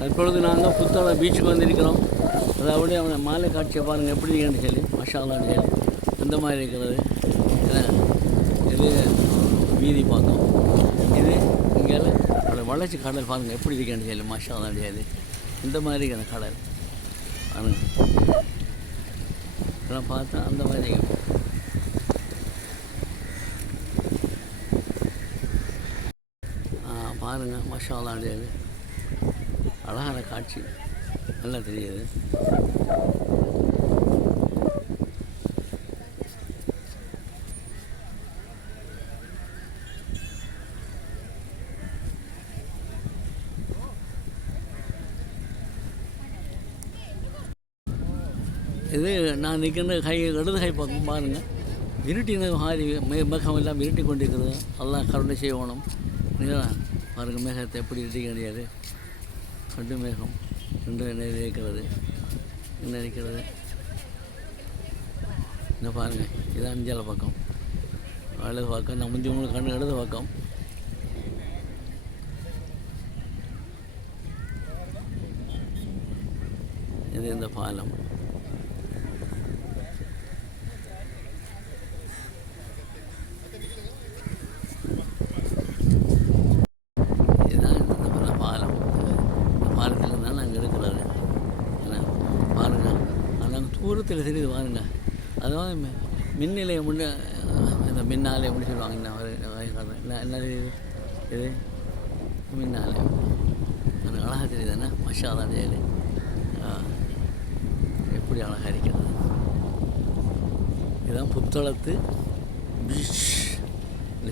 தற்பொழுது நாங்கள் புத்தாள பீச்சுக்கு வந்திருக்கிறோம். அதாவது அவனை மாலை காட்சியை பாருங்கள் எப்படி இருக்குன்னு சொல்லி. மஷாலான்னு சொல்லி இந்த மாதிரி இருக்கிறது. இது வீதி பார்த்தோம். இது இங்கே அதோட வளர்ச்சி கடல் பாருங்கள் எப்படி இருக்கேன்னு சொல்லி. மஷாலான்னு சொல்லி இந்த மாதிரி இருக்கிற கடல் பாருங்க இதெல்லாம் பார்த்தா அந்த மாதிரி பாருங்கள் ஆ, மஷாலான்னு சொல்லி அழகான காட்சி. நல்லா தெரியுது. இது நான் நிற்கிற கை இடது கை பக்கம் பாருங்கள் இருட்டின மாதிரி மே மேகம் எல்லாம் இருட்டி கொண்டிருக்கிறது. எல்லாம் கருணை செய்யணும் பாருங்கள் மேகத்தை எப்படி இருட்டி கிடையாது கண்டு மேகம் ரெண்டு என்ன இருக்கிறது என்ன இருக்கிறது? இந்த பாருங்கள் இதான் அஞ்சலை பக்கம். வலது பக்கம் இந்த முந்தி உங்களுக்கு கண்ணு இடது பக்கம். இது இந்த பாலம் இதுதான் இந்த பா- பாலம் இந்த பாலத்தில் தான் நாங்கள் இருக்கிறது என்ன பாருங்கள் நாங்கள் தூரத்தில் தெரியுது பாருங்க. அதாவது மி- மின் முன்ன இந்த மின்னாலை எப்படி சொல்லுவாங்க என்ன என்ன என்ன இது இது மின்னாலயம் எனக்கு அழகாக தெரியுது என்ன? மஷா தான் ஜெயலு எப்படி அழகாக இருக்கிறது? இதுதான் புத்தளத்து பீச்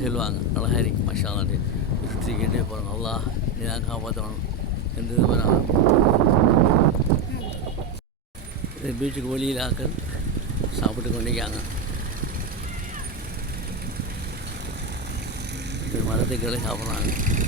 சொல்லுவாங்க. அழகாக இருக்கு மஷா தான் சுற்றிக்கிட்டே போகிறோம் நல்லா இதான் காப்பாற்றணும் எந்த இது பீச்சுக்கு வெளியில் ஆக்கள் சாப்பிட்டு கொண்டிருக்காங்க மரத்துக்களை சாப்பிட்றாங்க